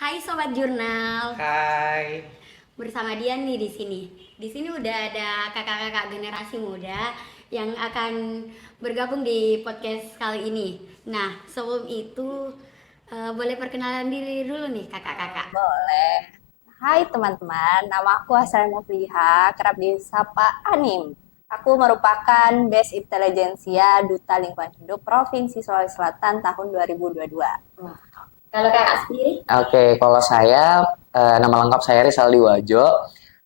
Hai Sobat Jurnal, Hai. bersama Dian nih di sini. Di sini udah ada kakak-kakak generasi muda yang akan bergabung di podcast kali ini. Nah, sebelum itu boleh perkenalan diri dulu nih kakak-kakak. Boleh. Hai teman-teman, nama aku Hasan Nofriha, kerap disapa Anim. Aku merupakan Base Intelligentsia Duta Lingkungan Hidup Provinsi Sulawesi Selatan tahun 2022. Wah, kalau kakak sendiri? Oke, kalau saya nama lengkap saya Rizaldi Wajo.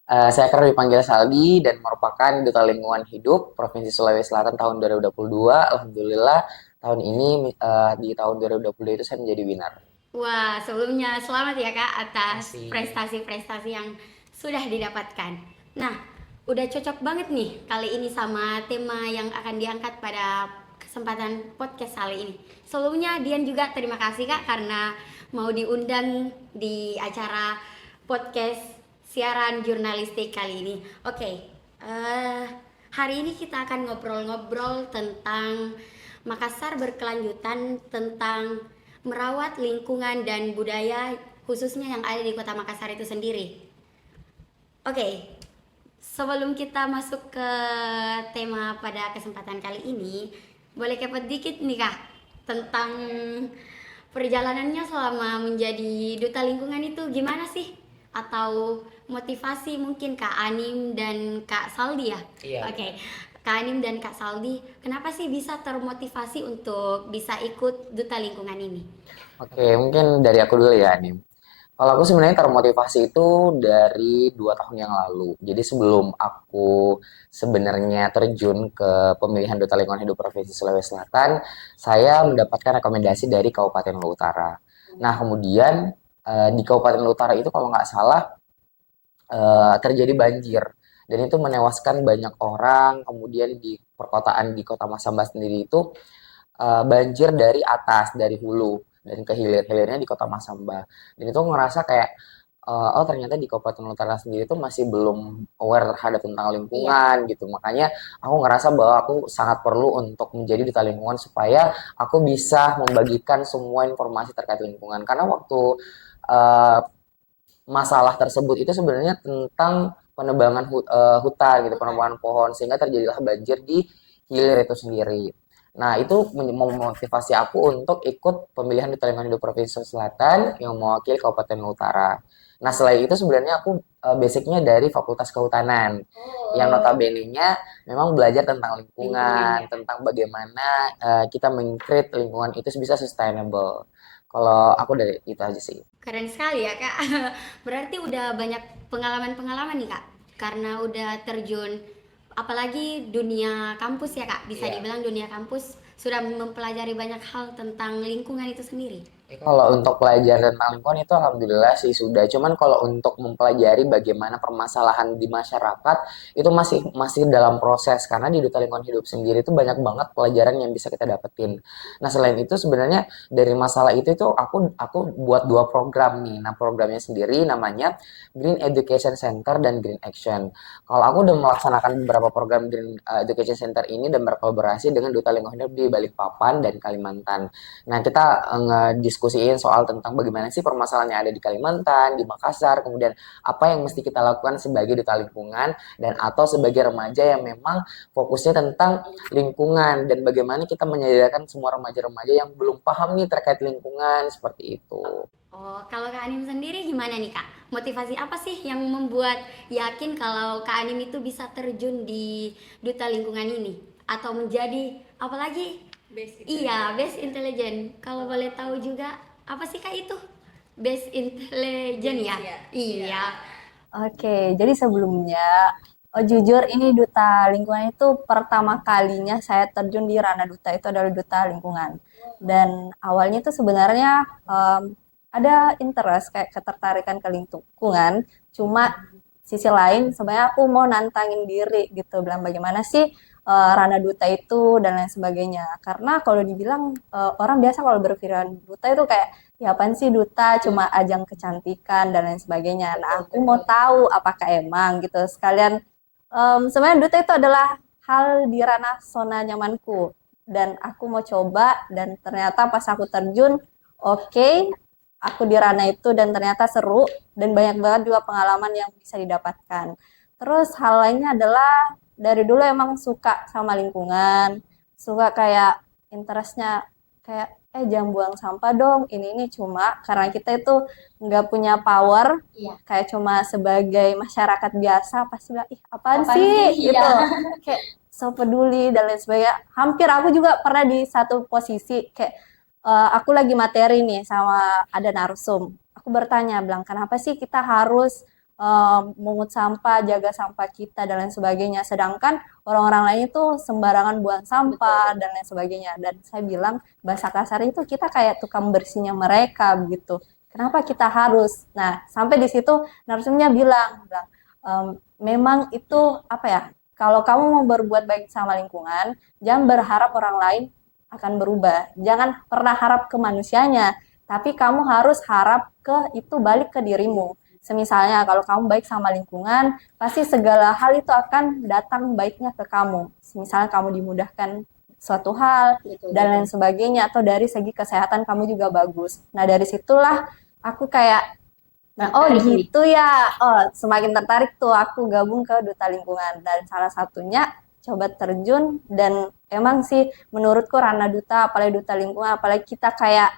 Saya kerap dipanggil Saldi dan merupakan Duta Lingkungan Hidup Provinsi Sulawesi Selatan tahun 2022. Alhamdulillah tahun ini di tahun 2022 itu saya menjadi winner. Wah, sebelumnya selamat ya Kak atas Masih. prestasi-prestasi yang sudah didapatkan. Nah, udah cocok banget nih kali ini sama tema yang akan diangkat pada kesempatan podcast kali ini. Sebelumnya Dian juga terima kasih Kak karena mau diundang di acara podcast siaran jurnalistik kali ini. Oke, hari ini kita akan ngobrol-ngobrol tentang Makassar berkelanjutan, tentang merawat lingkungan dan budaya khususnya yang ada di Kota Makassar itu sendiri. Oke, sebelum kita masuk ke tema pada kesempatan kali ini, boleh kepet dikit nih Kak tentang perjalanannya selama menjadi duta lingkungan itu gimana sih? Atau motivasi mungkin Kak Anim dan Kak Saldi ya? Iya. Oke, Kak Anim dan Kak Saldi, kenapa sih bisa termotivasi untuk bisa ikut duta lingkungan ini? Oke, mungkin dari aku dulu ya, Nim. Kalau aku sebenarnya termotivasi itu dari 2 tahun yang lalu. Jadi sebelum aku sebenarnya terjun ke pemilihan Duta Lingkungan Hidup Provinsi Sulawesi Selatan, saya mendapatkan rekomendasi dari Kabupaten Luhut Utara. Nah, kemudian di Kabupaten Luhut Utara itu kalau nggak salah terjadi banjir dan itu menewaskan banyak orang. Kemudian di perkotaan di Kota Masamba sendiri itu banjir dari atas, dari hulu dan ke hilir-hilirnya di Kota Masamba. Dan itu ngerasa kayak oh ternyata di Kabupaten Utara sendiri itu masih belum aware terhadap tentang Iya. lingkungan gitu. Makanya aku ngerasa bahwa aku sangat perlu untuk menjadi duta lingkungan supaya aku bisa membagikan semua informasi terkait lingkungan. Karena waktu uh, masalah tersebut itu sebenarnya tentang penebangan hutan gitu, penebangan pohon sehingga terjadilah banjir di hilir itu sendiri. Nah, itu memotivasi aku untuk ikut pemilihan Duta Lingkungan Hidup Provinsi Selatan yang mewakili Kabupaten Utara. Nah, selain itu sebenarnya aku basicnya dari Fakultas Kehutanan yang notabene-nya memang belajar tentang Lingkungan lingkungan, ya. tentang bagaimana kita meng-create lingkungan itu bisa sustainable. Kalau aku dari itu aja sih. Keren sekali ya Kak. Berarti udah banyak pengalaman-pengalaman nih Kak. Karena udah terjun apalagi dunia kampus ya Kak. Bisa Iya. dibilang dunia kampus sudah mempelajari banyak hal tentang lingkungan itu sendiri. Kalau untuk pelajaran tentang lingkungan itu alhamdulillah sih sudah. Cuman kalau untuk mempelajari bagaimana permasalahan di masyarakat itu masih masih dalam proses karena di Duta Lingkungan Hidup sendiri itu banyak banget pelajaran yang bisa kita dapetin. Nah, selain itu sebenarnya dari masalah itu aku buat 2 program nih. Nah, programnya sendiri namanya Green Education Center dan Green Action. Kalau aku udah melaksanakan beberapa program Green Education Center ini dan berkolaborasi dengan Duta Lingkungan Hidup di Balikpapan dan Kalimantan. Nah, kita ngediskusiin soal tentang bagaimana sih permasalahan yang ada di Kalimantan, di Makassar, kemudian apa yang mesti kita lakukan sebagai duta lingkungan dan atau sebagai remaja yang memang fokusnya tentang lingkungan dan bagaimana kita menyadarkan semua remaja-remaja yang belum paham nih terkait lingkungan seperti itu. Oh, kalau Kak Anim sendiri gimana nih Kak? Motivasi apa sih yang membuat yakin kalau Kak Anim itu bisa terjun di duta lingkungan ini? Atau menjadi apalagi? Iya, best intelligent. Kalau boleh tahu juga apa sih Kak itu? Best intelligent ya? Iya. Oke, jadi sebelumnya, jujur ini Duta Lingkungan itu pertama kalinya saya terjun di ranah duta itu adalah Duta Lingkungan. Dan awalnya itu sebenarnya ada interest kayak ketertarikan ke lingkungan, cuma sisi lain sebenarnya aku mau nantangin diri gitu, bilang bagaimana sih ranah duta itu dan lain sebagainya. Karena kalau dibilang orang biasa kalau berpikiran duta itu kayak ya apaan sih duta cuma ajang kecantikan dan lain sebagainya. Nah, aku mau tahu apakah emang gitu. Sekalian sebenarnya duta itu adalah hal di ranah zona nyamanku dan aku mau coba dan ternyata pas aku terjun oke, aku di ranah itu dan ternyata seru dan banyak banget juga pengalaman yang bisa didapatkan. Terus hal lainnya adalah dari dulu emang suka sama lingkungan, suka kayak interestnya kayak jangan buang sampah dong ini cuma karena kita itu nggak punya power Iya. kayak cuma sebagai masyarakat biasa pasti bilang ih apaan Apaan sih sih? gitu Iya. kayak so peduli dan lain sebagainya. Hampir aku juga pernah di satu posisi kayak aku lagi materi nih sama ada narsum. Aku bertanya bilang kenapa sih kita harus mungut sampah, jaga sampah kita dan lain sebagainya. Sedangkan orang-orang lain itu sembarangan buang sampah Betul. dan lain sebagainya. Dan saya bilang bahasa kasarnya itu kita kayak tukang bersihnya mereka begitu. Kenapa kita harus? Nah, sampai di situ narsumnya bilang, memang itu apa ya? Kalau kamu mau berbuat baik sama lingkungan, jangan berharap orang lain akan berubah. Jangan pernah harap ke manusianya, tapi kamu harus harap ke itu balik ke dirimu. Semisalnya kalau kamu baik sama lingkungan, pasti segala hal itu akan datang baiknya ke kamu. Misalnya kamu dimudahkan suatu hal Betul, dan lain betul. sebagainya atau dari segi kesehatan kamu juga bagus. Nah, dari situlah aku kayak oh Tertarik nih. gitu ya. Oh, semakin tertarik tuh aku gabung ke Duta Lingkungan dan salah satunya coba terjun dan emang sih menurutku ranah duta apalagi Duta Lingkungan apalagi kita kayak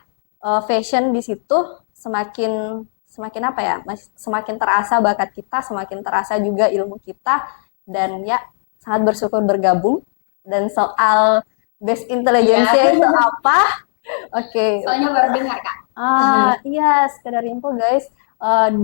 fashion di situ semakin semakin apa ya? Semakin terasa bakat kita, semakin terasa juga ilmu kita dan ya sangat bersyukur bergabung. Dan soal base Iya. intelligence itu apa? Oke, Soalnya baru dengar, Kak. iya, sekedar info guys.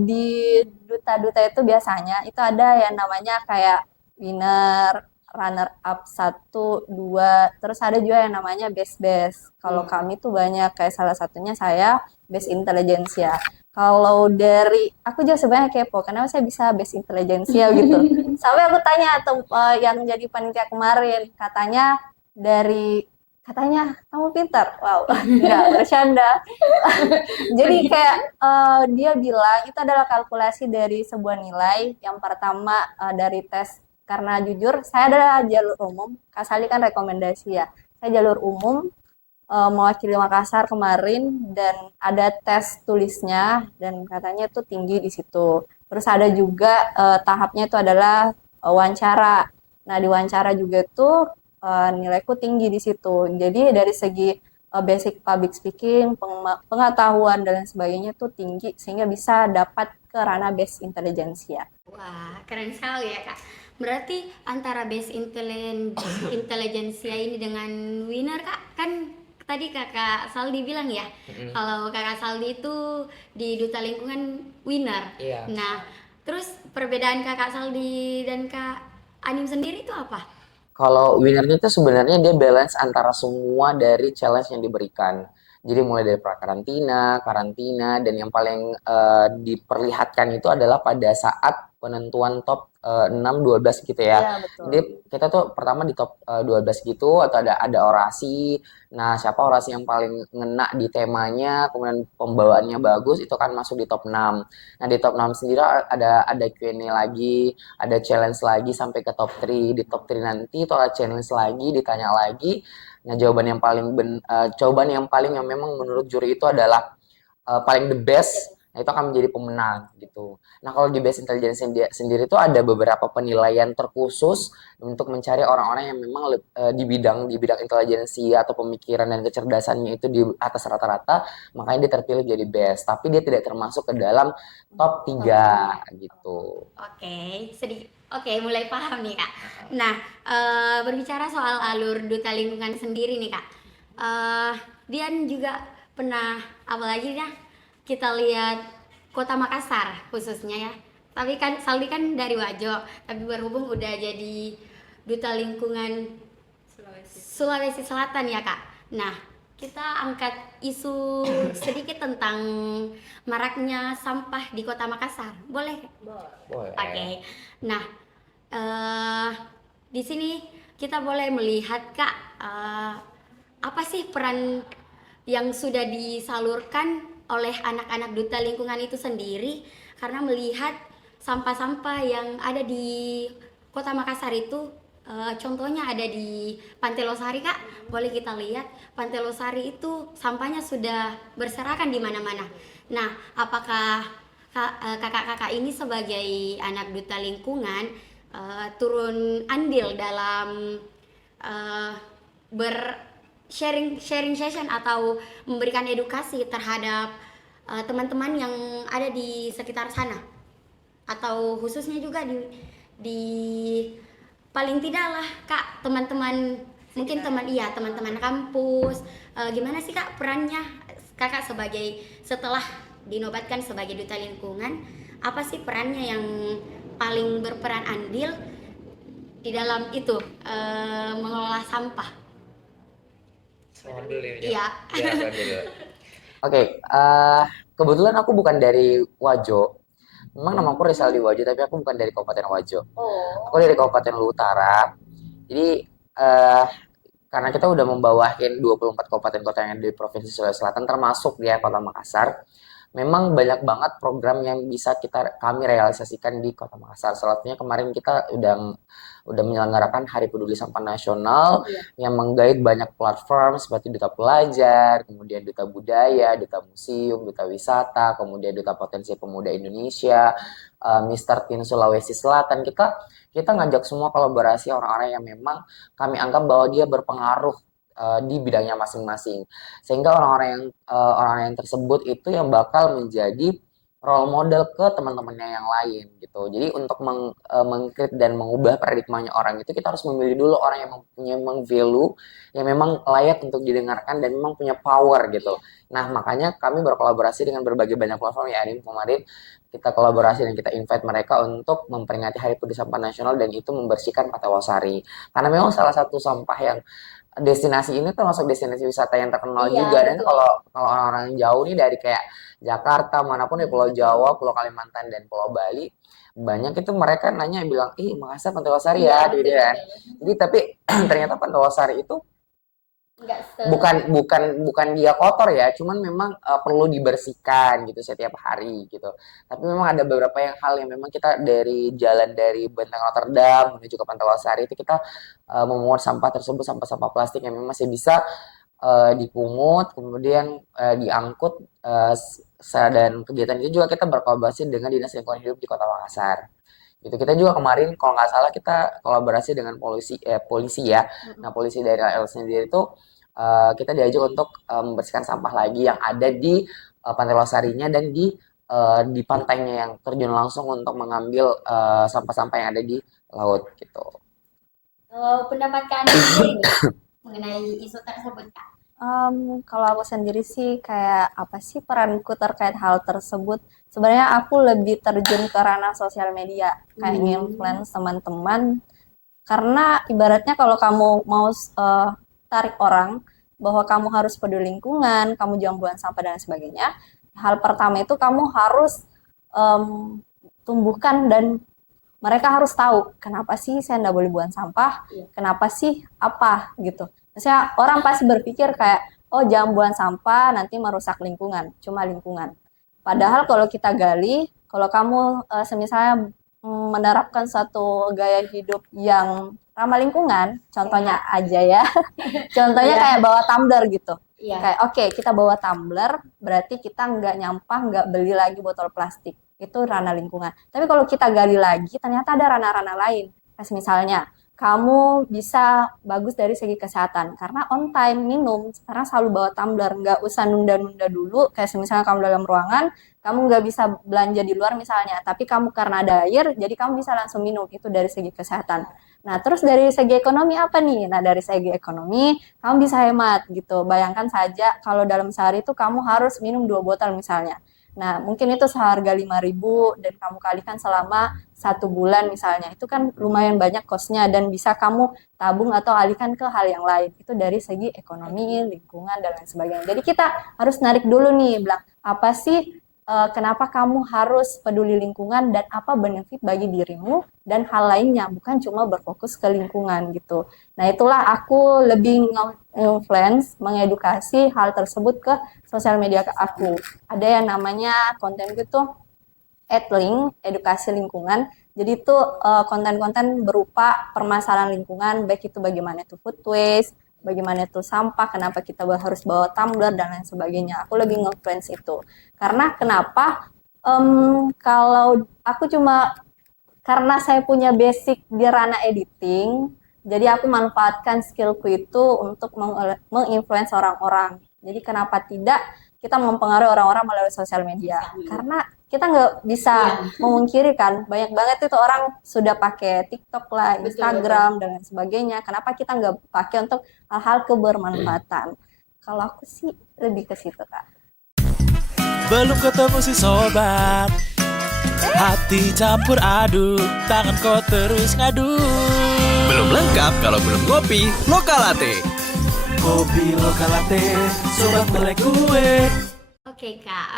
Di duta-duta itu biasanya itu ada yang namanya kayak winner, runner up satu, dua, terus ada juga yang namanya best best. Kalau Iya. kami tuh banyak kayak salah satunya saya best intelligence ya. Kalau dari aku juga sebenarnya kepo, kenapa saya bisa best intelligence ya gitu. Sampai aku tanya yang jadi panitia kemarin, katanya kamu pintar. Wow, enggak bercanda. Jadi kayak dia bilang itu adalah kalkulasi dari sebuah nilai. Yang pertama dari tes karena jujur saya adalah jalur umum. Kak Sali kan rekomendasi ya. Saya jalur umum mewakili Makassar kemarin dan ada tes tulisnya dan katanya itu tinggi di situ. Terus ada juga tahapnya itu adalah wawancara. Nah, di wawancara juga tuh nilaiku tinggi di situ. Jadi dari segi basic public speaking, pengetahuan dan lain sebagainya tuh tinggi sehingga bisa dapat ke ranah base intelligence ya. Wah, keren sekali ya, Kak. Berarti antara base intelligentsia ini dengan winner, Kak, kan tadi Kakak Saldi bilang ya, kalau Kakak Saldi itu di Duta Lingkungan winner. Iya. Nah, terus perbedaan Kakak Saldi dan Kak Anim sendiri itu apa? Kalau winnernya itu sebenarnya dia balance antara semua dari challenge yang diberikan. Jadi mulai dari prakarantina, karantina, dan yang paling diperlihatkan itu adalah pada saat penentuan top 6, 12 gitu ya. Iya, betul. Jadi kita tuh pertama di top 12 gitu, atau ada orasi. Nah, siapa orasi yang paling ngena di temanya, kemudian pembawaannya bagus, itu kan masuk di top 6. Nah, di top 6 sendiri ada Q&A lagi, ada challenge lagi sampai ke top 3. Di top 3 nanti itu ada challenge lagi, ditanya lagi. Nah, jawaban yang paling yang memang menurut juri itu adalah paling the best. Nah, itu akan menjadi pemenang gitu. Nah, kalau di Best Intelligence sendiri itu ada beberapa penilaian terkhusus untuk mencari orang-orang yang memang di bidang intelijensia atau pemikiran dan kecerdasannya itu di atas rata-rata, makanya dia terpilih jadi best. Tapi dia tidak termasuk ke dalam top 3 gitu. Oke, sedikit. Oke, mulai paham nih, Kak. Nah, berbicara soal alur Duta Lingkungan sendiri nih, Kak. Dian juga pernah, apalagi ya, kita lihat Kota Makassar khususnya ya. Tapi kan Saldi kan dari Wajo, tapi berhubung udah jadi Duta Lingkungan Sulawesi Selatan ya, Kak. Nah, kita angkat isu sedikit tentang maraknya sampah di Kota Makassar. Boleh? Boleh. Oke. Nah, di sini kita boleh melihat, Kak, apa sih peran yang sudah disalurkan oleh anak-anak Duta Lingkungan itu sendiri karena melihat sampah-sampah yang ada di Kota Makassar itu Contohnya ada di Pantai Losari Kak, boleh kita lihat Pantai Losari itu sampahnya sudah berserakan di mana-mana. Nah, apakah kakak-kakak ini sebagai anak duta lingkungan turun andil dalam eh, ber sharing sharing session atau memberikan edukasi terhadap teman-teman yang ada di sekitar sana, atau khususnya juga di paling tidak lah Kak, teman-teman mungkin teman-teman kampus. Gimana sih Kak perannya Kakak sebagai, setelah dinobatkan sebagai duta lingkungan, apa sih perannya yang paling berperan andil di dalam itu mengelola sampah? Mohon dulu ya. Iya. Ya, Bang dulu. Oke, kebetulan aku bukan dari Wajo. Memang nama aku Rizal di Wajo, tapi aku bukan dari Kabupaten Wajo. Aku dari Kabupaten Luwu Utara. Jadi karena kita udah membawahin 24 kabupaten kota yang ada di Provinsi Sulawesi Selatan, termasuk ya Kota Makassar. Memang banyak banget program yang bisa kami realisasikan di Kota Makassar. Salah satunya kemarin kita udah menyelenggarakan Hari Peduli Sampah Nasional yang menggait banyak platform seperti Duta Pelajar, kemudian Duta Budaya, Duta Museum, Duta Wisata, kemudian Duta Potensi Pemuda Indonesia, Mr. Teen Sulawesi Selatan. Kita ngajak semua kolaborasi orang-orang yang memang kami anggap bahwa dia berpengaruh di bidangnya masing-masing, sehingga orang-orang yang tersebut itu yang bakal menjadi role model ke teman-temannya yang lain gitu. Jadi untuk meng-create dan mengubah paradigmanya orang itu, kita harus memilih dulu orang yang mempunyai value, yang memang layak untuk didengarkan dan memang punya power gitu. Nah, makanya kami berkolaborasi dengan berbagai banyak platform ya. Ini kemarin kita kolaborasi dan kita invite mereka untuk memperingati Hari Peduli Sampah Nasional, dan itu membersihkan Pantai Losari. Karena memang salah satu sampah yang destinasi ini termasuk destinasi wisata yang terkenal juga. Dan kalau orang-orang yang jauh nih dari kayak Jakarta manapun di Pulau Jawa, Pulau Kalimantan dan Pulau Bali, banyak itu mereka nanya bilang, ih Makassar Pantai Losari ya, gitu kan. Jadi tapi ternyata Pantai Losari itu bukan dia kotor ya, cuman memang perlu dibersihkan gitu setiap hari gitu. Tapi memang ada beberapa hal yang memang kita dari jalan dari Benteng Rotterdam menuju ke Pantai Losari itu kita memungut sampah tersebut, sampah-sampah plastik yang memang masih bisa dipungut, kemudian diangkut, dan kegiatan itu juga kita berkolaborasi dengan Dinas Lingkungan Hidup di Kota Makassar. Gitu. Kita juga kemarin kalau nggak salah kita kolaborasi dengan polisi ya. Nah, polisi dari LL sendiri itu kita diajak untuk membersihkan sampah lagi yang ada di Pantai Losarinya dan di pantainya, yang terjun langsung untuk mengambil sampah-sampah yang ada di laut gitu. Pendapat Kak Andi sendiri nih mengenai isu tersebut Kak? Kalau aku sendiri sih kayak apa sih peranku terkait hal tersebut? Sebenarnya aku lebih terjun ke ranah sosial media, kayak nge-influence teman-teman. Karena ibaratnya kalau kamu mau tarik orang bahwa kamu harus peduli lingkungan, kamu jangan buang sampah dan sebagainya. Hal pertama itu kamu harus tumbuhkan dan mereka harus tahu kenapa sih saya nggak boleh buang sampah, kenapa sih apa gitu. Misalnya orang pasti berpikir kayak, oh jangan buang sampah nanti merusak lingkungan, cuma lingkungan. Padahal kalau kita gali, kalau kamu misalnya menerapkan satu gaya hidup yang ramah lingkungan, contohnya aja ya, contohnya kayak bawa tumbler gitu. Kayak oke, kita bawa tumbler, berarti kita nggak nyampah, nggak beli lagi botol plastik. Itu ranah lingkungan. Tapi kalau kita gali lagi, ternyata ada ranah-ranah lain. Kayak misalnya, kamu bisa bagus dari segi kesehatan. Karena on time minum, sekarang selalu bawa tumbler. Nggak usah nunda-nunda dulu. Kayak misalnya kamu dalam ruangan, kamu nggak bisa belanja di luar misalnya. Tapi kamu karena ada air, jadi kamu bisa langsung minum. Itu dari segi kesehatan. Nah, terus dari segi ekonomi apa nih? Nah, dari segi ekonomi, kamu bisa hemat gitu. Bayangkan saja kalau dalam sehari itu kamu harus minum 2 botol misalnya. Nah, mungkin itu seharga 5.000 dan kamu kalikan selama 1 bulan misalnya. Itu kan lumayan banyak kosnya dan bisa kamu tabung atau alihkan ke hal yang lain. Itu dari segi ekonomi, lingkungan, dan lain sebagainya. Jadi kita harus narik dulu nih, bilang apa sih kenapa kamu harus peduli lingkungan dan apa benefit bagi dirimu dan hal lainnya, bukan cuma berfokus ke lingkungan gitu. Nah, itulah aku lebih influence, mengedukasi hal tersebut ke sosial media aku. Ada yang namanya konten itu @link edukasi lingkungan. Jadi itu konten-konten berupa permasalahan lingkungan, baik itu bagaimana itu food waste, bagaimana itu sampah, kenapa kita harus bawa tumbler dan lain sebagainya. Aku lebih nge-friends itu. Karena kenapa? Kalau aku cuma karena saya punya basic di ranah editing, jadi aku manfaatkan skillku itu untuk menginfluence orang-orang. Jadi kenapa tidak kita mempengaruhi orang-orang melalui sosial media? Karena kita nggak bisa memungkiri kan, banyak banget itu orang sudah pakai TikTok lah, Instagram, dan lain sebagainya. Kenapa kita nggak pakai untuk hal-hal kebermanfaatan? Kalau aku sih lebih ke situ, Kak. Belum ketemu si sobat, hati campur aduk, tangan kau terus ngadu. Belum lengkap kalau belum ngopi Lokalate. Kopi Lokalate, sobat melek gue. Oke Kak,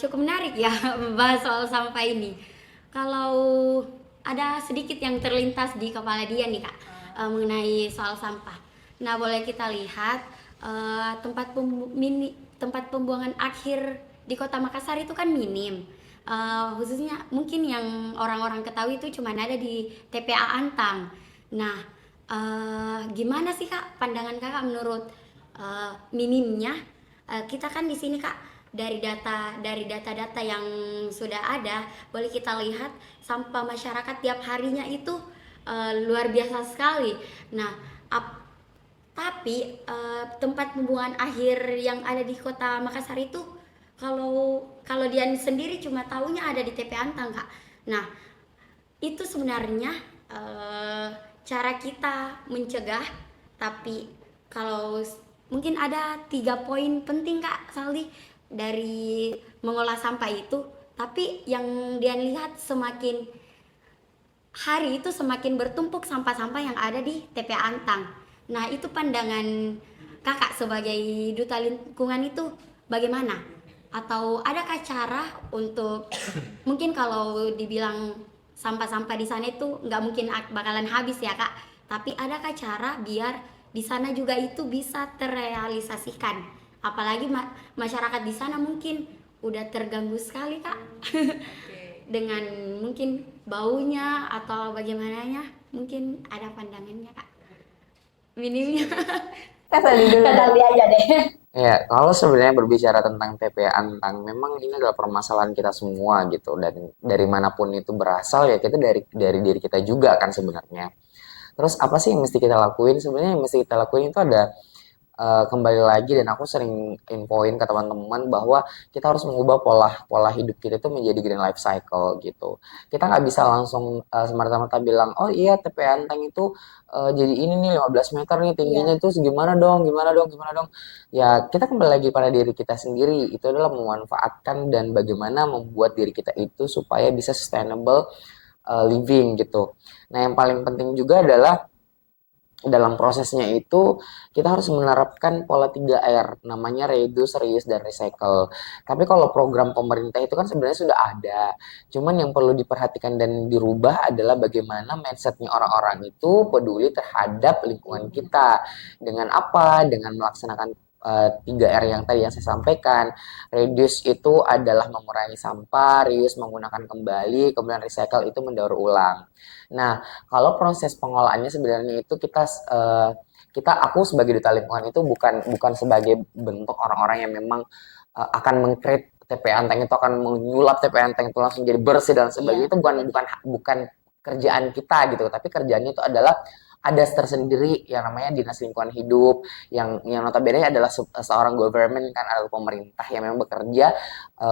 cukup menarik ya membahas soal sampah ini. Kalau ada sedikit yang terlintas di kepala dia nih Kak, mengenai soal sampah. Nah boleh kita lihat tempat pembuangan akhir di Kota Makassar itu kan minim. Khususnya mungkin yang orang-orang ketahui itu cuma ada di TPA Antang. Nah, gimana sih Kak pandangan Kakak menurut minimnya? Kita kan di sini Kak dari data-data yang sudah ada, boleh kita lihat sampah masyarakat tiap harinya itu luar biasa sekali. Nah, tapi tempat pembuangan akhir yang ada di Kota Makassar itu kalau dia sendiri cuma tahunya ada di TP Antang Kak. Nah itu sebenarnya cara kita mencegah, tapi kalau mungkin ada 3 poin penting Kak Saldi dari mengolah sampah itu. Tapi yang dia lihat semakin hari itu semakin bertumpuk sampah-sampah yang ada di TP Antang. Nah itu pandangan Kakak sebagai duta lingkungan itu bagaimana? Atau adakah cara untuk mungkin kalau dibilang sampah-sampah di sana itu nggak mungkin bakalan habis ya Kak, tapi adakah cara biar di sana juga itu bisa terrealisasikan? Apalagi masyarakat di sana mungkin udah terganggu sekali Kak dengan mungkin baunya atau bagaimananya, mungkin ada pandangannya Kak minimnya. Kadang dia aja deh. Ya, kalau sebenarnya berbicara tentang TPA Antang, memang ini adalah permasalahan kita semua gitu. Dan dari manapun itu berasal ya kita dari diri kita juga kan sebenarnya. Terus apa sih yang mesti kita lakuin? Sebenarnya yang mesti kita lakuin itu ada kembali lagi, dan aku sering infoin ke teman-teman bahwa kita harus mengubah pola hidup kita itu menjadi green life cycle gitu. Kita nggak bisa langsung semata-mata bilang, oh iya TPA Antang itu jadi ini nih 15 meter nih tingginya, itu gimana dong. Ya kita kembali lagi pada diri kita sendiri, itu adalah memanfaatkan dan bagaimana membuat diri kita itu supaya bisa sustainable living gitu. Nah yang paling penting juga adalah dalam prosesnya itu kita harus menerapkan pola 3R, namanya reduce, reuse, dan recycle. Tapi kalau program pemerintah itu kan sebenarnya sudah ada. Cuman yang perlu diperhatikan dan dirubah adalah bagaimana mindsetnya orang-orang itu peduli terhadap lingkungan kita. Dengan apa? Dengan melaksanakan 3R yang tadi yang saya sampaikan. Reduce itu adalah mengurangi sampah, reuse menggunakan kembali, kemudian recycle itu mendaur ulang. Nah, kalau proses pengolahannya sebenarnya itu aku sebagai duta lingkungan itu bukan sebagai bentuk orang-orang yang memang akan mengkreat TPA Anteng itu, akan menyulap TPA Anteng itu langsung jadi bersih dan sebagainya. Itu bukan kerjaan kita gitu, tapi kerjaannya itu adalah ada tersendiri yang namanya Dinas Lingkungan Hidup, yang notabene adalah seorang government kan, adalah pemerintah yang memang bekerja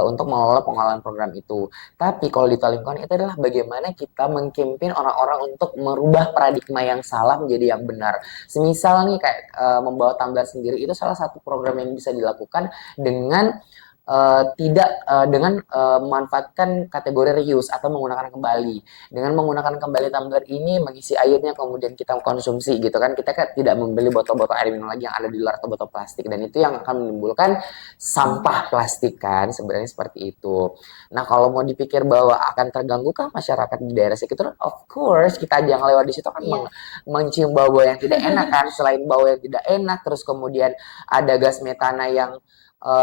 untuk mengelola pengolahan program itu. Tapi kalau di lingkungan itu adalah bagaimana kita mengkampanye orang-orang untuk merubah paradigma yang salah menjadi yang benar. Semisal nih kayak membawa tumbler sendiri, itu salah satu program yang bisa dilakukan dengan memanfaatkan kategori reuse atau menggunakan kembali. Dengan menggunakan kembali tumbler ini, mengisi airnya kemudian kita konsumsi gitu kan, kita kan tidak membeli botol-botol air minum lagi yang ada di luar atau botol plastik, dan itu yang akan menimbulkan sampah plastik kan, sebenarnya seperti itu. Nah kalau mau dipikir bahwa akan terganggu masyarakat di daerah sekitar, of course kita jangan lewat di situ kan mencium bau yang tidak enak kan. Selain bau yang tidak enak, terus kemudian ada gas metana yang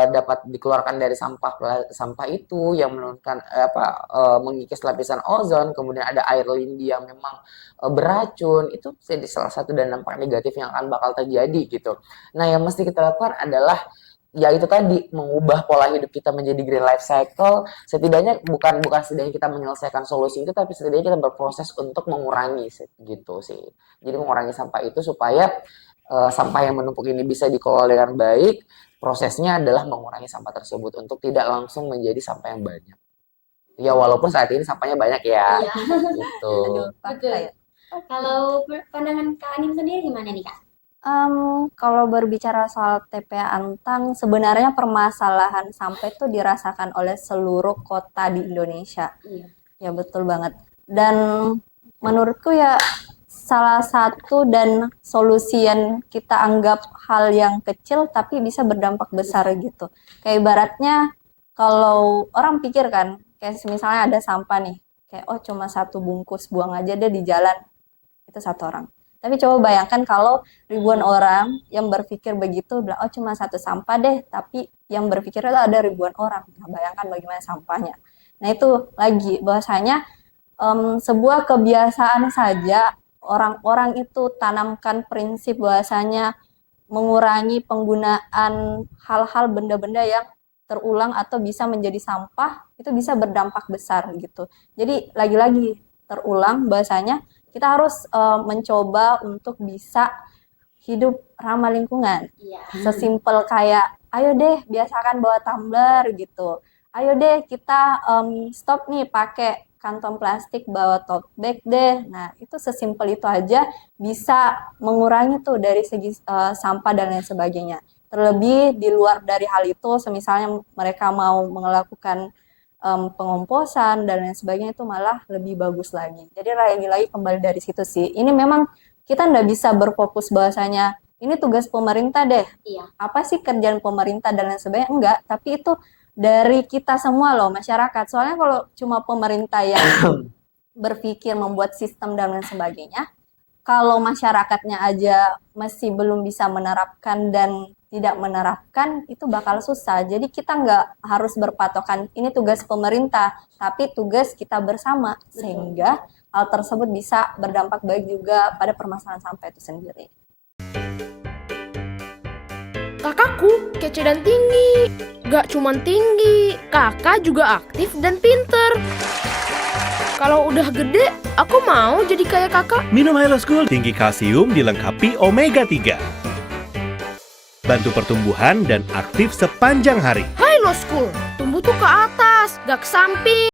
dapat dikeluarkan dari sampah itu yang menurunkan mengikis lapisan ozon, kemudian ada air lindi yang memang beracun, itu jadi salah satu dan dampak negatif yang akan bakal terjadi gitu. Nah, yang mesti kita lakukan adalah ya itu tadi, mengubah pola hidup kita menjadi green life cycle. Setidaknya bukan bukan setidaknya kita menyelesaikan solusi itu, tapi setidaknya kita berproses untuk mengurangi gitu sih. Jadi mengurangi sampah itu supaya sampah yang menumpuk ini bisa dikelola dengan baik. Prosesnya adalah mengurangi sampah tersebut untuk tidak langsung menjadi sampah yang banyak. Ya walaupun saat ini sampahnya banyak ya. Iya. Gitu. Aduh, Betul. kayak Kalau pandangan Kak Anim sendiri gimana nih Kak? Kalau berbicara soal TPA Antang, sebenarnya permasalahan sampah itu dirasakan oleh seluruh kota di Indonesia. Iya. Ya betul banget. Dan menurutku ya salah satu dan solusi yang kita anggap hal yang kecil tapi bisa berdampak besar gitu. Kayak ibaratnya kalau orang pikir kan, kayak misalnya ada sampah nih, kayak oh cuma satu bungkus, buang aja deh di jalan, itu satu orang. Tapi coba bayangkan kalau ribuan orang yang berpikir begitu, bilang oh cuma satu sampah deh, tapi yang berpikir itu ada ribuan orang. Nah, bayangkan bagaimana sampahnya. Nah itu lagi bahwasanya sebuah kebiasaan saja orang-orang itu tanamkan prinsip bahwasanya mengurangi penggunaan hal-hal benda-benda yang terulang atau bisa menjadi sampah, itu bisa berdampak besar gitu. Jadi lagi-lagi terulang bahwasanya kita harus mencoba untuk bisa hidup ramah lingkungan. Iya. Sesimpel kayak, ayo deh biasakan bawa tumbler gitu. Ayo deh kita stop nih pakai kantong plastik, bawa tote bag deh. Nah, itu sesimpel itu aja bisa mengurangi tuh dari segi sampah dan lain sebagainya. Terlebih di luar dari hal itu, semisalnya mereka mau melakukan pengomposan dan lain sebagainya, itu malah lebih bagus lagi. Jadi lagi-lagi kembali dari situ sih. Ini memang kita nggak bisa berfokus bahwasanya ini tugas pemerintah deh. Iya. Apa sih kerjaan pemerintah dan lain sebagainya? Enggak, tapi itu dari kita semua loh, masyarakat. Soalnya kalau cuma pemerintah yang berpikir membuat sistem dan lain sebagainya, kalau masyarakatnya aja masih belum bisa menerapkan dan tidak menerapkan, itu bakal susah. Jadi kita nggak harus berpatokan ini tugas pemerintah, tapi tugas kita bersama, sehingga hal tersebut bisa berdampak baik juga pada permasalahan sampah itu sendiri. Kakakku kece dan tinggi. Gak cuman tinggi, kakak juga aktif dan pinter. Kalau udah gede, aku mau jadi kayak kakak. Minum Hello School tinggi kalsium dilengkapi omega 3. Bantu pertumbuhan dan aktif sepanjang hari. Hai lo school, tumbuh tuh ke atas, gak ke samping.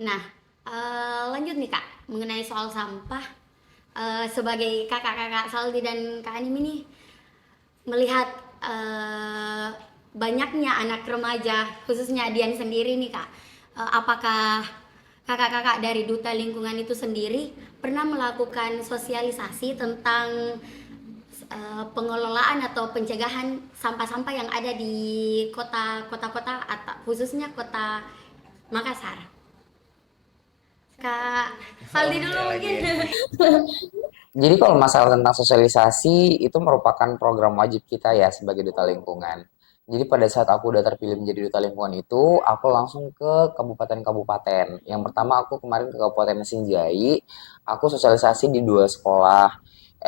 Nah, lanjut nih Kak, mengenai soal sampah. Sebagai kakak-kakak Saldi dan Kak Anim ini melihat banyaknya anak remaja, khususnya Dian sendiri nih Kak, apakah kakak-kakak dari Duta Lingkungan itu sendiri pernah melakukan sosialisasi tentang pengelolaan atau pencegahan sampah-sampah yang ada di kota-kota atau khususnya kota Makassar? Kak Saldi dulu mungkin. Jadi kalau masalah tentang sosialisasi itu merupakan program wajib kita ya sebagai duta lingkungan. Jadi pada saat aku udah terpilih menjadi duta lingkungan itu, aku langsung ke kabupaten-kabupaten. Yang pertama aku kemarin ke Kabupaten Mesinjai, aku sosialisasi di 2 sekolah,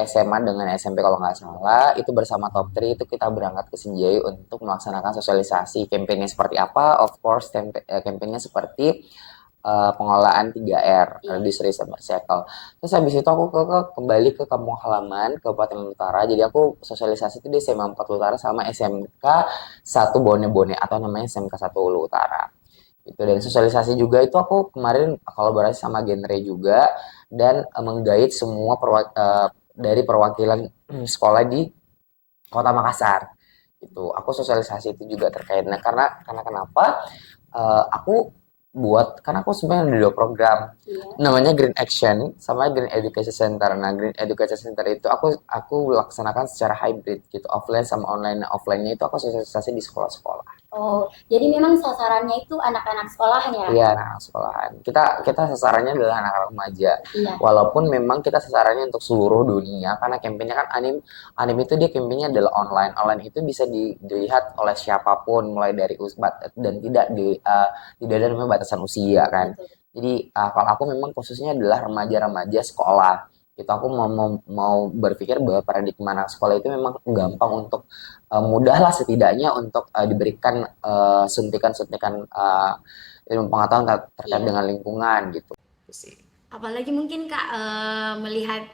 SMA dengan SMP kalau nggak salah. Itu bersama Top 3 itu kita berangkat ke Sinjai untuk melaksanakan sosialisasi. Kampanye seperti apa? Of course, kampanye seperti pengelolaan 3R, reduce, reuse, and recycle. Terus habis itu aku kembali ke kampung halaman Kabupaten Utara. Jadi aku sosialisasi itu di SMA 4 Utara sama SMK 1 Bone-Bone atau namanya SMK 1 Ulu Utara. Itu dan sosialisasi juga itu aku kemarin kolaborasi sama genre juga dan menggait semua dari perwakilan sekolah di Kota Makassar. Itu aku sosialisasi itu juga terkait. Nah, karena kenapa? Aku karena aku sebenarnya ada 2 program, namanya Green Action sama Green Education Center. Nah, Green Education Center itu aku laksanakan secara hybrid gitu, offline sama online. Nah, offline-nya itu aku sosialisasi di sekolah-sekolah. Oh, jadi memang sasarannya itu anak-anak sekolahan ya? Iya, anak sekolahan. Kita sasarannya adalah anak-anak remaja. Iya. Walaupun memang kita sasarannya untuk seluruh dunia, karena campaignnya kan anim itu dia campaignnya adalah online. Online itu bisa dilihat oleh siapapun, mulai dari dan tidak ada namanya batasan usia kan. Betul. Jadi kalau aku memang khususnya adalah remaja-remaja sekolah. Itu aku mau berpikir bahwa paradigma anak sekolah itu memang gampang untuk mudah lah setidaknya untuk diberikan suntikan-suntikan ilmu pengetahuan terkait Iya. dengan lingkungan gitu. Itu sih. Apalagi mungkin Kak melihat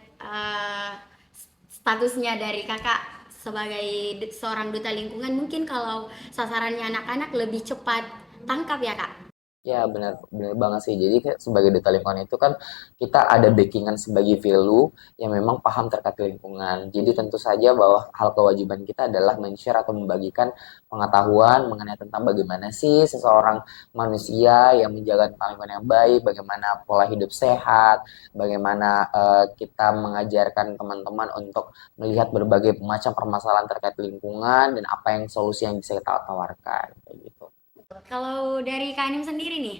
statusnya dari Kakak sebagai seorang duta lingkungan, mungkin kalau sasarannya anak-anak lebih cepat tangkap ya Kak? Ya benar benar banget sih. Jadi sebagai duta lingkungan itu kan kita ada backingan sebagai value yang memang paham terkait lingkungan. Jadi tentu saja bahwa hal kewajiban kita adalah men-share atau membagikan pengetahuan mengenai tentang bagaimana sih seseorang manusia yang menjaga tentang lingkungan yang baik, bagaimana pola hidup sehat, bagaimana kita mengajarkan teman-teman untuk melihat berbagai macam permasalahan terkait lingkungan dan apa yang solusi yang bisa kita tawarkan kayak gitu. Kalau dari Kak Anim sendiri nih,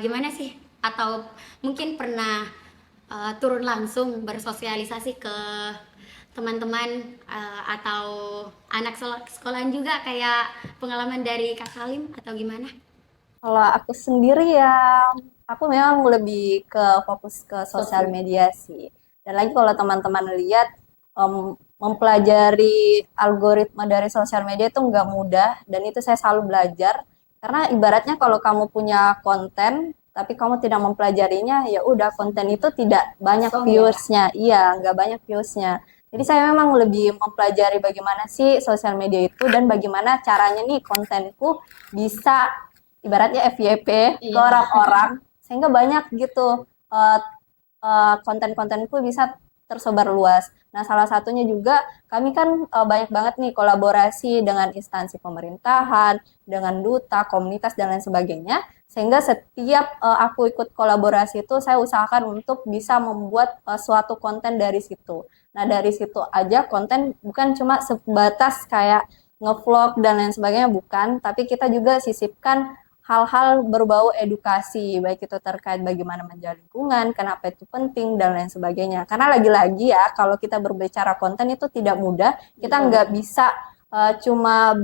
gimana sih? Atau mungkin pernah turun langsung bersosialisasi ke teman-teman atau anak sekolahan juga kayak pengalaman dari Kak Salim atau gimana? Kalau aku sendiri ya, aku memang lebih ke fokus ke sosial media sih. Dan lagi kalau teman-teman lihat, mempelajari algoritma dari sosial media itu nggak mudah, dan itu saya selalu belajar. Karena ibaratnya kalau kamu punya konten, tapi kamu tidak mempelajarinya, ya udah konten itu tidak banyak Kosong ya? views-nya. Iya, nggak banyak views-nya. Jadi saya memang lebih mempelajari bagaimana sih sosial media itu dan bagaimana caranya nih kontenku bisa ibaratnya FYP ke Iya. orang-orang sehingga banyak gitu eh, konten-kontenku bisa tersebar luas. Nah, salah satunya juga kami kan banyak banget nih kolaborasi dengan instansi pemerintahan, dengan duta, komunitas dan lain sebagainya. Sehingga setiap aku ikut kolaborasi itu saya usahakan untuk bisa membuat suatu konten dari situ. Nah, dari situ aja konten bukan cuma sebatas kayak ngevlog dan lain sebagainya bukan, tapi kita juga sisipkan hal-hal berbau edukasi, baik itu terkait bagaimana menjaga lingkungan, kenapa itu penting, dan lain sebagainya. Karena lagi-lagi ya, kalau kita berbicara konten itu tidak mudah, kita nggak bisa cuma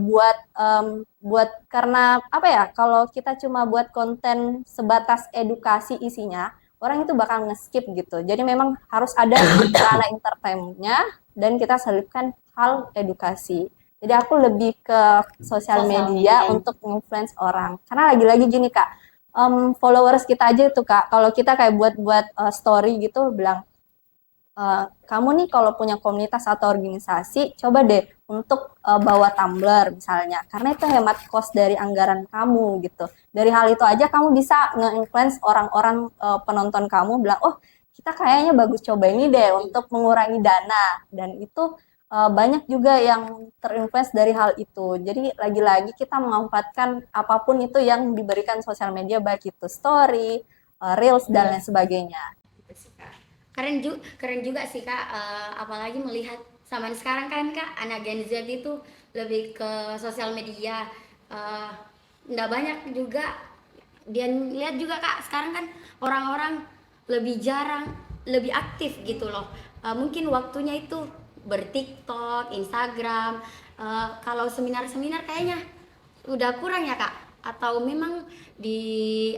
buat karena apa ya, kalau kita cuma buat konten sebatas edukasi isinya, orang itu bakal nge-skip gitu. Jadi memang harus ada ranah entertainment-nya, dan kita selipkan hal edukasi. Jadi aku lebih ke sosial media untuk influence orang. Karena lagi-lagi gini Kak, followers kita aja itu Kak, kalau kita kayak buat-buat story gitu bilang, kamu nih kalau punya komunitas atau organisasi, coba deh untuk bawa tumbler misalnya, karena itu hemat cost dari anggaran kamu gitu. Dari hal itu aja kamu bisa nge-influence orang-orang penonton kamu bilang, oh kita kayaknya bagus coba ini deh untuk mengurangi dana, dan itu banyak juga yang terinfluence dari hal itu. Jadi lagi-lagi kita memanfaatkan apapun itu yang diberikan sosial media, baik itu story, reels dan lain sebagainya. Gitu sih, Kak. Keren juga sih Kak, apalagi melihat zaman sekarang kan Kak, anak Gen Z itu lebih ke sosial media. Nggak banyak juga, dan lihat juga Kak, sekarang kan orang-orang lebih jarang, lebih aktif gitu loh. Mungkin waktunya itu berTikTok, Instagram. Kalau seminar-seminar kayaknya udah kurang ya Kak? Atau memang di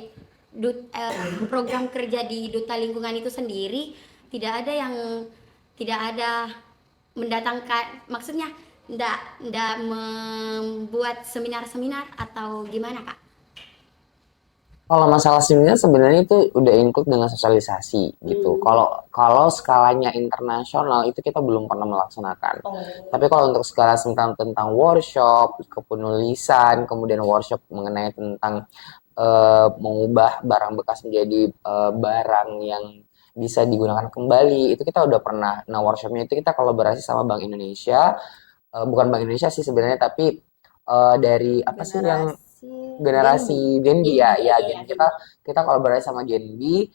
program kerja di Duta Lingkungan itu sendiri tidak ada mendatangkan, maksudnya tidak membuat seminar-seminar atau gimana Kak? Kalau masalah seminar sebenarnya itu udah include dengan sosialisasi gitu. Kalau skalanya internasional itu kita belum pernah melaksanakan. Tapi kalau untuk skala tentang workshop, kepenulisan, kemudian workshop mengenai tentang mengubah barang bekas menjadi barang yang bisa digunakan kembali, itu kita udah pernah. Nah, workshopnya itu kita kolaborasi sama Bank Indonesia, bukan Bank Indonesia sih sebenarnya, tapi dari apa sih yang generasi Gen Z ya, ya Gen kita kolaborasi sama Gen Z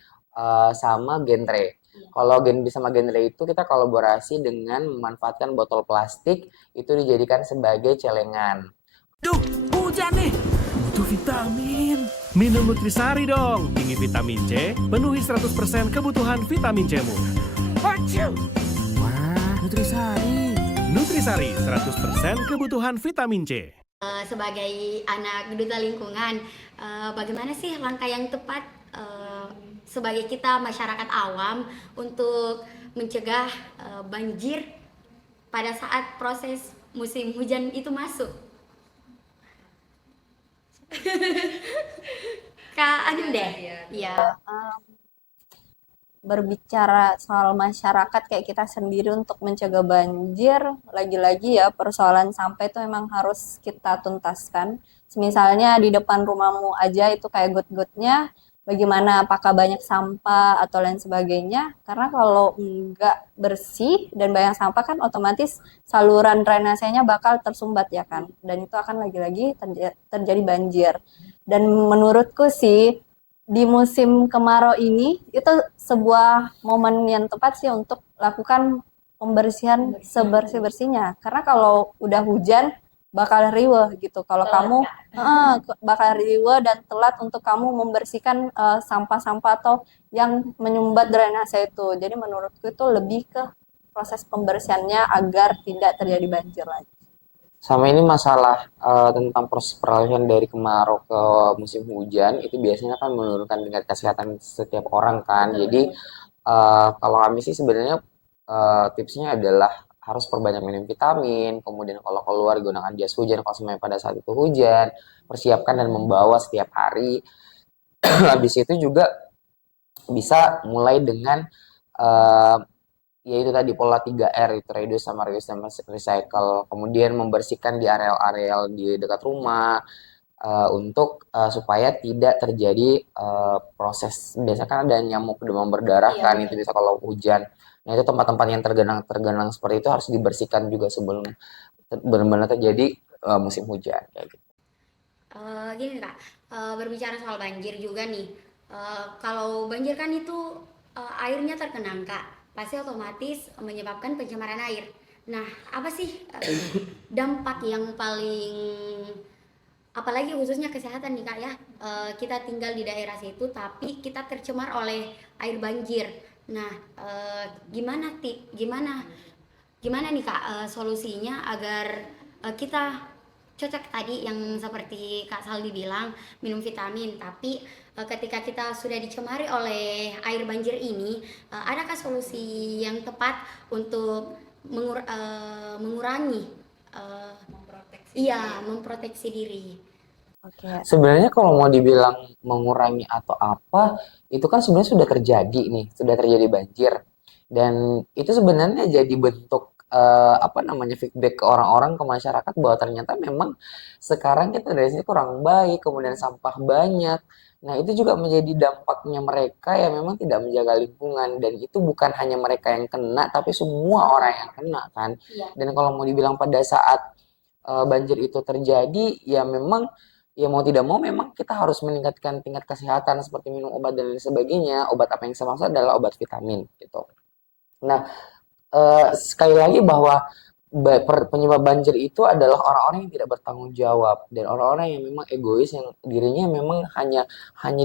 sama Genre. Kalau Gen Z sama Genre itu kita kolaborasi dengan memanfaatkan botol plastik itu dijadikan sebagai celengan. Duh, hujan nih. Butuh vitamin. Minum Nutrisari dong. Tinggi vitamin C, penuhi 100% kebutuhan vitamin C-mu. Wah, Nutrisari. Nutrisari, 100% kebutuhan vitamin C. Sebagai anak duta lingkungan, bagaimana sih langkah yang tepat sebagai kita masyarakat awam untuk mencegah banjir pada saat proses musim hujan itu masuk? Kak Agim deh. Iya. Berbicara soal masyarakat kayak kita sendiri untuk mencegah banjir, lagi-lagi ya persoalan sampah itu memang harus kita tuntaskan. Misalnya di depan rumahmu aja itu kayak got-gotnya, bagaimana apakah banyak sampah atau lain sebagainya. Karena kalau nggak bersih dan banyak sampah kan otomatis saluran drainasenya bakal tersumbat ya kan. Dan itu akan lagi-lagi terjadi banjir. Dan menurutku sih di musim kemarau ini itu sebuah momen yang tepat sih untuk lakukan pembersihan sebersih-bersihnya. Karena kalau udah hujan bakal riweh gitu. Kalau kamu bakal riweh dan telat untuk kamu membersihkan sampah-sampah atau yang menyumbat drainase itu. Jadi menurutku itu lebih ke proses pembersihannya agar tidak terjadi banjir lagi. Sama ini masalah tentang proses peralihan dari kemarau ke musim hujan itu biasanya kan menurunkan tingkat kesehatan setiap orang kan. Jadi kalau kami sih sebenarnya tipsnya adalah harus perbanyak minum vitamin, kemudian kalau keluar gunakan jas hujan kalau semuanya pada saat itu hujan, persiapkan dan membawa setiap hari. Habis itu juga bisa mulai dengan yaitu tadi pola 3R itu reduce sama reuse sama recycle. Kemudian membersihkan di areal-areal di dekat rumah untuk supaya tidak terjadi proses biasa kan ada nyamuk demam berdarah kan itu bisa kalau hujan. Nah itu tempat-tempat yang tergenang seperti itu harus dibersihkan juga sebelum benar-benar terjadi musim hujan kayak gitu. Gini Kak, berbicara soal banjir juga nih. Kalau banjir kan itu airnya tergenang Kak, pasti otomatis menyebabkan pencemaran air. Nah, apa sih dampak yang paling, apalagi khususnya kesehatan nih Kak ya, kita tinggal di daerah situ tapi kita tercemar oleh air banjir. Nah, gimana nih Kak solusinya agar kita cocok tadi yang seperti Kak Saldi bilang minum vitamin, tapi ketika kita sudah dicemari oleh air banjir ini, adakah solusi yang tepat untuk mengurangi memproteksi diri? Oke. Sebenarnya kalau mau dibilang mengurangi atau apa, itu kan sebenarnya sudah terjadi nih, sudah terjadi banjir. Dan itu sebenarnya jadi bentuk feedback ke orang-orang, ke masyarakat bahwa ternyata memang sekarang kita dari sini kurang baik, kemudian sampah banyak. Nah, itu juga menjadi dampaknya mereka yang memang tidak menjaga lingkungan dan itu bukan hanya mereka yang kena, tapi semua orang yang kena kan. Dan kalau mau dibilang pada saat banjir itu terjadi, ya memang ya mau tidak mau memang kita harus meningkatkan tingkat kesehatan seperti minum obat dan lain sebagainya. Obat apa yang saya maksud adalah obat vitamin gitu. Nah, sekali lagi bahwa penyebab banjir itu adalah orang-orang yang tidak bertanggung jawab dan orang-orang yang memang egois yang dirinya memang hanya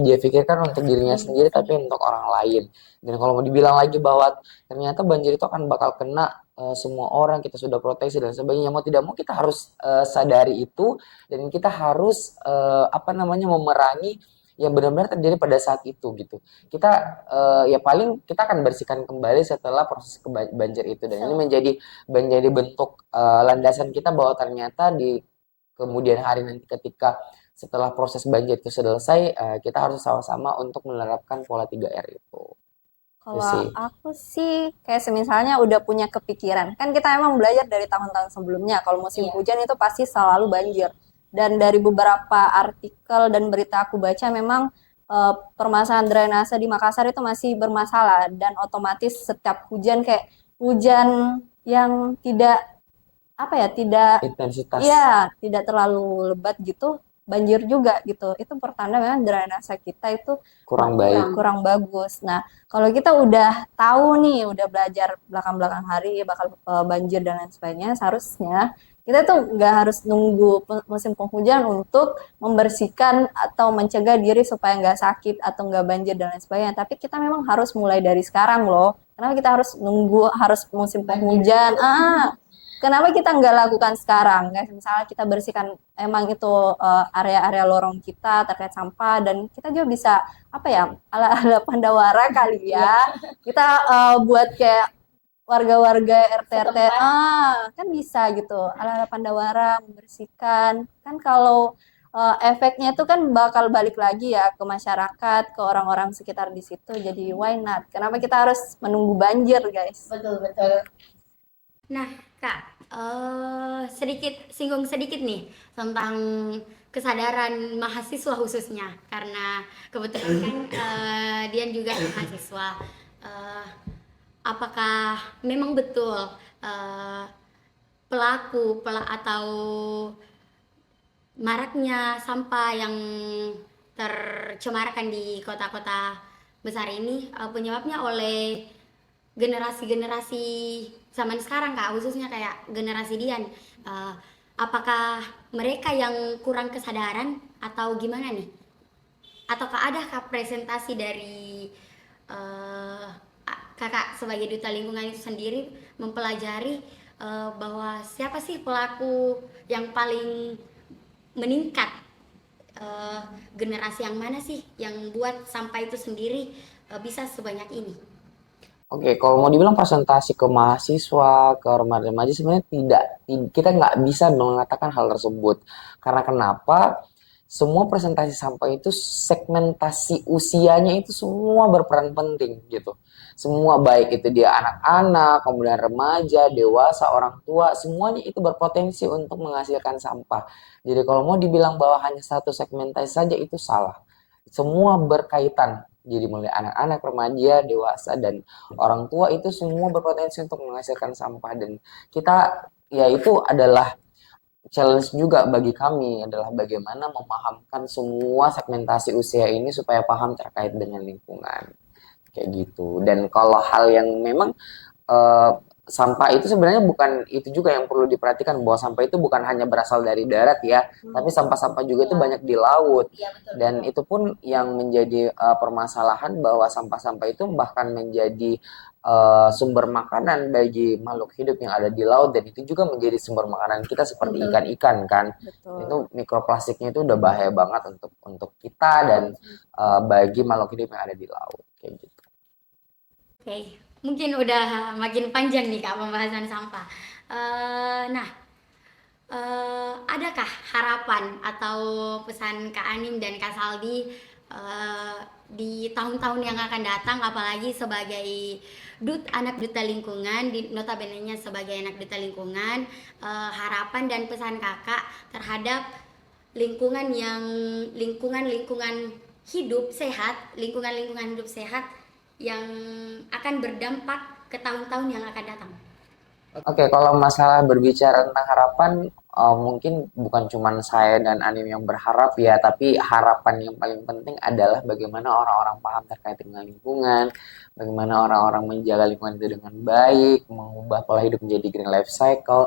dia pikirkan untuk dirinya sendiri tapi untuk orang lain. Dan kalau mau dibilang lagi bahwa ternyata banjir itu akan bakal kena semua orang, kita sudah proteksi dan sebagainya, mau tidak mau kita harus sadari itu dan kita harus memerangi yang benar-benar terjadi pada saat itu gitu. Kita ya paling kita akan bersihkan kembali setelah proses banjir itu dan ini menjadi bentuk landasan kita bahwa ternyata di kemudian hari nanti ketika setelah proses banjir itu selesai kita harus sama-sama untuk menerapkan pola 3R itu. Kalau aku sih kayak semisalnya udah punya kepikiran, kan kita emang belajar dari tahun-tahun sebelumnya kalau musim hujan itu pasti selalu banjir. Dan dari beberapa artikel dan berita aku baca memang permasalahan drainase di Makassar itu masih bermasalah dan otomatis setiap hujan kayak hujan yang tidak Intensitas tidak terlalu lebat gitu, banjir juga gitu. Itu pertanda memang drainase kita itu kurang bagus. Nah, kalau kita udah tahu nih, udah belajar belakang-belakang hari bakal banjir dan lain sebagainya, seharusnya Kita tuh nggak harus nunggu musim penghujan untuk membersihkan atau mencegah diri supaya nggak sakit atau nggak banjir dan lain sebagainya. Tapi kita memang harus mulai dari sekarang loh. Kenapa kita harus nunggu harus musim penghujan? Kenapa kita nggak lakukan sekarang? Guys, misalnya kita bersihkan emang itu area-area lorong kita terkait sampah dan kita juga bisa apa ya ala-ala Pandawara kali ya. Kita buat kayak warga-warga RT-RT kan bisa gitu ala-ala Pandawara membersihkan kan kalau efeknya itu kan bakal balik lagi ya ke masyarakat ke orang-orang sekitar di situ jadi why not kenapa kita harus menunggu banjir guys. Betul, betul. Nah, Kak, singgung sedikit nih tentang kesadaran mahasiswa khususnya karena kebetulan kan Dian juga mahasiswa. Apakah memang betul atau maraknya sampah yang tercemarkan di kota-kota besar ini penyebabnya oleh generasi-generasi zaman sekarang, Kak, khususnya kayak generasi Dian. Apakah mereka yang kurang kesadaran atau gimana nih? Ataukah adakah presentasi dari Kakak sebagai duta lingkungan itu sendiri mempelajari bahwa siapa sih pelaku yang paling meningkat, generasi yang mana sih yang buat sampah itu sendiri bisa sebanyak ini? Oke, kalau mau dibilang presentasi ke mahasiswa, ke remaja-remaja sebenarnya kita nggak bisa mengatakan hal tersebut. Karena kenapa? Semua presentasi sampah itu segmentasi usianya itu semua berperan penting gitu. Semua baik itu dia anak-anak, kemudian remaja, dewasa, orang tua, semuanya itu berpotensi untuk menghasilkan sampah. Jadi kalau mau dibilang bahwa hanya satu segmentasi saja itu salah. Semua berkaitan. Jadi mulai anak-anak, remaja, dewasa, dan orang tua itu semua berpotensi untuk menghasilkan sampah. Dan kita, ya itu adalah challenge juga bagi kami, adalah bagaimana memahamkan semua segmentasi usia ini supaya paham terkait dengan lingkungan. Kayak gitu. Dan kalau hal yang memang sampah itu sebenarnya bukan itu juga yang perlu diperhatikan bahwa sampah itu bukan hanya berasal dari darat ya, tapi sampah-sampah juga itu banyak di laut. Dan itu pun yang menjadi permasalahan bahwa sampah-sampah itu bahkan menjadi sumber makanan bagi makhluk hidup yang ada di laut dan itu juga menjadi sumber makanan kita seperti ikan-ikan kan. Betul. Itu mikroplastiknya itu udah bahaya banget untuk kita dan bagi makhluk hidup yang ada di laut kayak gitu. Oke, mungkin udah makin panjang nih Kak pembahasan sampah. Adakah harapan atau pesan Kak Anim dan Kak Saldi di tahun-tahun yang akan datang, apalagi sebagai anak duta lingkungan, notabene-nya sebagai anak duta lingkungan, harapan dan pesan Kakak terhadap lingkungan hidup sehat, lingkungan hidup sehat yang akan berdampak ke tahun-tahun yang akan datang. Oke, kalau masalah berbicara tentang harapan, mungkin bukan cuma saya dan Anim yang berharap ya, tapi harapan yang paling penting adalah bagaimana orang-orang paham terkait dengan lingkungan, bagaimana orang-orang menjaga lingkungan itu dengan baik, mengubah pola hidup menjadi green life cycle.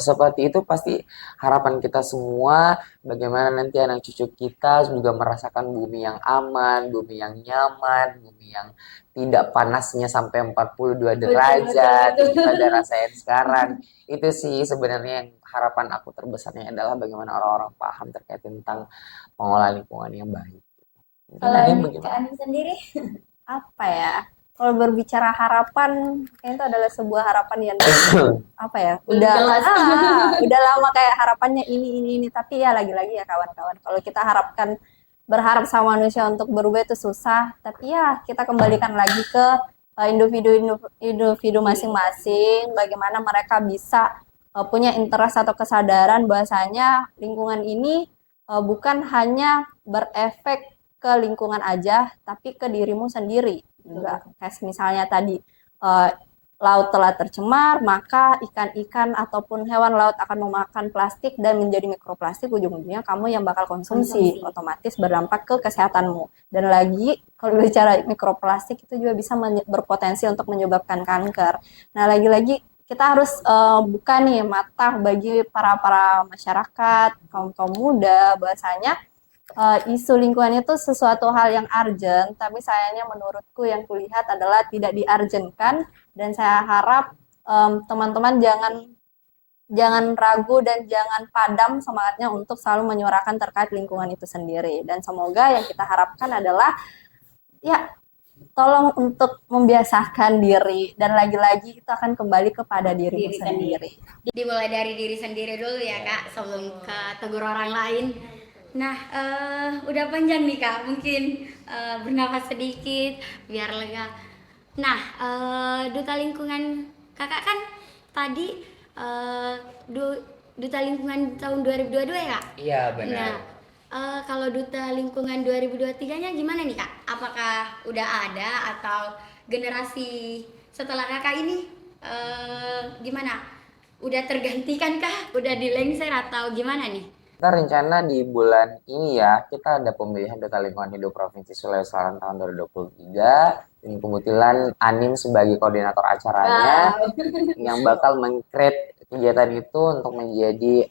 Seperti itu pasti harapan kita semua, bagaimana nanti anak cucu kita juga merasakan bumi yang aman, bumi yang nyaman, bumi yang tidak panasnya sampai 42 derajat yang kita udah rasain sekarang. Itu sih sebenarnya yang harapan aku terbesarnya adalah bagaimana orang-orang paham terkait tentang pengelolaan lingkungan yang baik. Kalau Mungkin Kak bagaimana? Anim sendiri apa ya? Kalau berbicara harapan, kayaknya itu adalah sebuah harapan yang apa ya? Udah udah lama kayak harapannya ini. Tapi ya lagi-lagi ya kawan-kawan. Kalau kita berharap sama manusia untuk berubah itu susah. Tapi ya kita kembalikan lagi ke individu masing-masing. Bagaimana mereka bisa punya interest atau kesadaran bahwasanya lingkungan ini bukan hanya berefek ke lingkungan aja, tapi ke dirimu sendiri juga. Kayak misalnya tadi laut telah tercemar, maka ikan-ikan ataupun hewan laut akan memakan plastik dan menjadi mikroplastik, ujung-ujungnya kamu yang bakal konsumsi, otomatis berdampak ke kesehatanmu. Dan lagi kalau bicara mikroplastik itu juga bisa berpotensi untuk menyebabkan kanker. Nah, lagi-lagi kita harus buka nih mata bagi para masyarakat, kaum muda, bahwasanya isu lingkungan itu sesuatu hal yang urgent, tapi sayangnya menurutku yang kulihat adalah tidak diarjenkan, dan saya harap teman-teman jangan ragu dan jangan padam semangatnya untuk selalu menyuarakan terkait lingkungan itu sendiri. Dan semoga yang kita harapkan adalah ya tolong untuk membiasakan diri, dan lagi-lagi itu akan kembali kepada dirimu Diri sendiri. Dimulai dari diri sendiri dulu ya Kak, sebelum ke tegur orang lain. Nah, udah panjang nih Kak, mungkin bernafas sedikit biar lega. Nah, duta lingkungan Kakak kan tadi duta lingkungan tahun 2022 ya Kak? Iya, benar. Nah, kalau duta lingkungan 2023-nya gimana nih Kak? Apakah udah ada atau generasi setelah Kakak ini gimana? Udah tergantikan kah? Udah dilengser atau gimana nih? Kita rencana di bulan ini ya, kita ada pemilihan Duta Lingkungan Hidup Provinsi Sulawesi Selatan tahun 2023. Dan kebetulan Anim sebagai koordinator acaranya yang bakal meng-create kegiatan itu untuk menjadi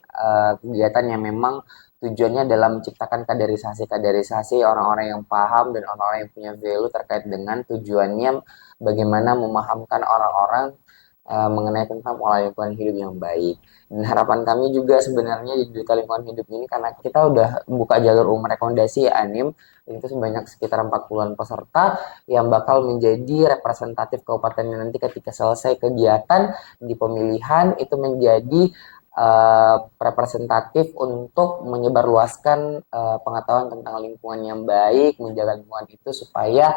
kegiatan yang memang tujuannya dalam menciptakan kaderisasi orang-orang yang paham dan orang-orang yang punya value terkait dengan tujuannya bagaimana memahamkan orang-orang mengenai tentang pola lingkungan hidup yang baik. Dan harapan kami juga sebenarnya di Duta Lingkungan Hidup ini, karena kita udah buka jalur umum rekomendasi Anim, itu sebanyak sekitar 40-an peserta yang bakal menjadi representatif kabupaten nanti ketika selesai kegiatan di pemilihan itu menjadi representatif untuk menyebarluaskan pengetahuan tentang lingkungan yang baik, menjaga lingkungan itu supaya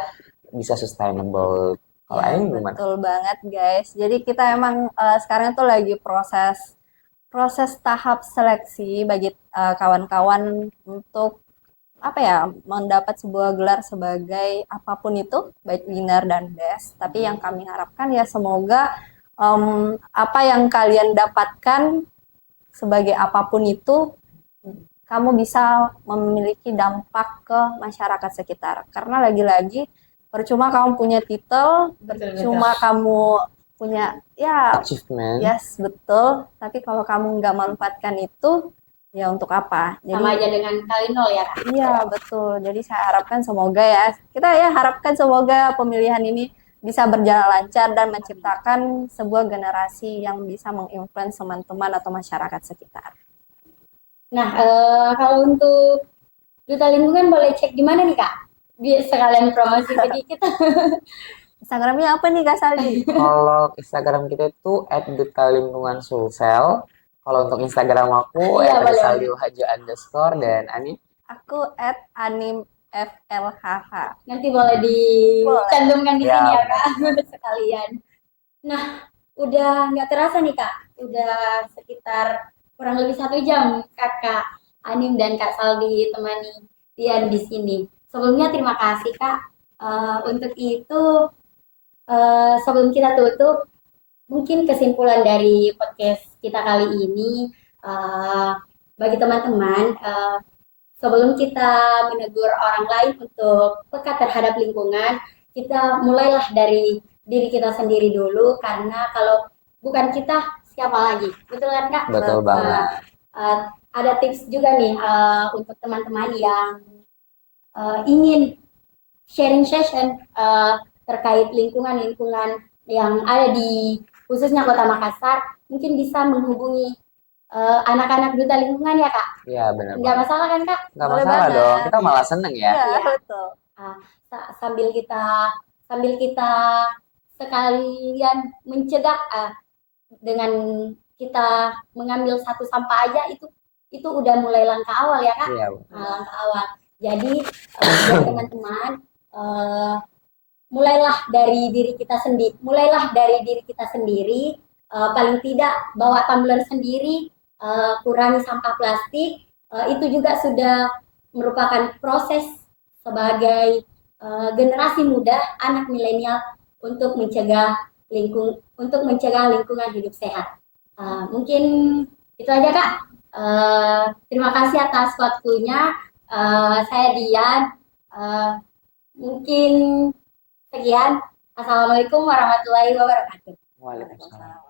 bisa sustainable. Kalau Ya, Anim gimana? betul banget guys. Jadi kita emang sekarang tuh lagi proses tahap seleksi bagi kawan-kawan untuk apa ya, mendapat sebuah gelar sebagai apapun itu, baik winner dan best. Tapi yang kami harapkan ya semoga apa yang kalian dapatkan sebagai apapun itu, kamu bisa memiliki dampak ke masyarakat sekitar. Karena lagi-lagi percuma kamu punya titel, percuma kamu punya ya Achievement. yes betul, tapi kalau kamu nggak manfaatkan itu ya untuk apa? Sama aja dengan kali nol ya Kak? Iya betul. Jadi saya harapkan semoga ya, kita ya harapkan semoga pemilihan ini bisa berjalan lancar dan menciptakan sebuah generasi yang bisa menginfluence teman-teman atau masyarakat sekitar. Nah, kalau untuk duta lingkungan boleh cek di mana nih Kak? Biar sekalian promosi sedikit. Instagramnya apa nih Kak Saldi? Kalau Instagram kita itu @dutalingkungansulsel. Kalau untuk Instagram aku Iya, boleh. @saldiwhajo_, dan Ani Aku @animflhh. Nanti boleh dicantumkan di Boleh. sini ya Ya. Kak, sekalian. Nah, udah nggak terasa nih Kak, udah sekitar kurang lebih 1 jam Kakak Anim dan Kak Saldi temani Tian di sini. Sebelumnya terima kasih Kak. Untuk itu sebelum kita tutup, mungkin kesimpulan dari podcast kita kali ini bagi teman-teman, sebelum kita menegur orang lain untuk peka terhadap lingkungan, kita mulailah dari diri kita sendiri dulu, karena kalau bukan kita, siapa lagi? Betul kan Kak? betul banget. Ada tips juga nih untuk teman-teman yang ingin sharing session terkait lingkungan yang ada di khususnya Kota Makassar, mungkin bisa menghubungi anak-anak duta lingkungan ya Kak. Iya, benar Nggak banget. masalah kan Kak? Nggak Boleh masalah banget. dong. Kita malah seneng ya. Iya, Iya. betul. Sambil kita sekalian mencegah dengan kita mengambil satu sampah aja, itu udah mulai langkah awal ya Kak. Iya. Langkah awal. Jadi buat teman-teman, mulailah dari diri kita sendiri. Paling tidak bawa tumbler sendiri, kurangi sampah plastik. Itu juga sudah merupakan proses sebagai generasi muda, anak milenial, untuk mencegah lingkungan hidup sehat. Mungkin itu aja Kak. Terima kasih atas waktunya. Saya Dian. Mungkin sekian. Assalamualaikum warahmatullahi wabarakatuh. Waalaikumsalam.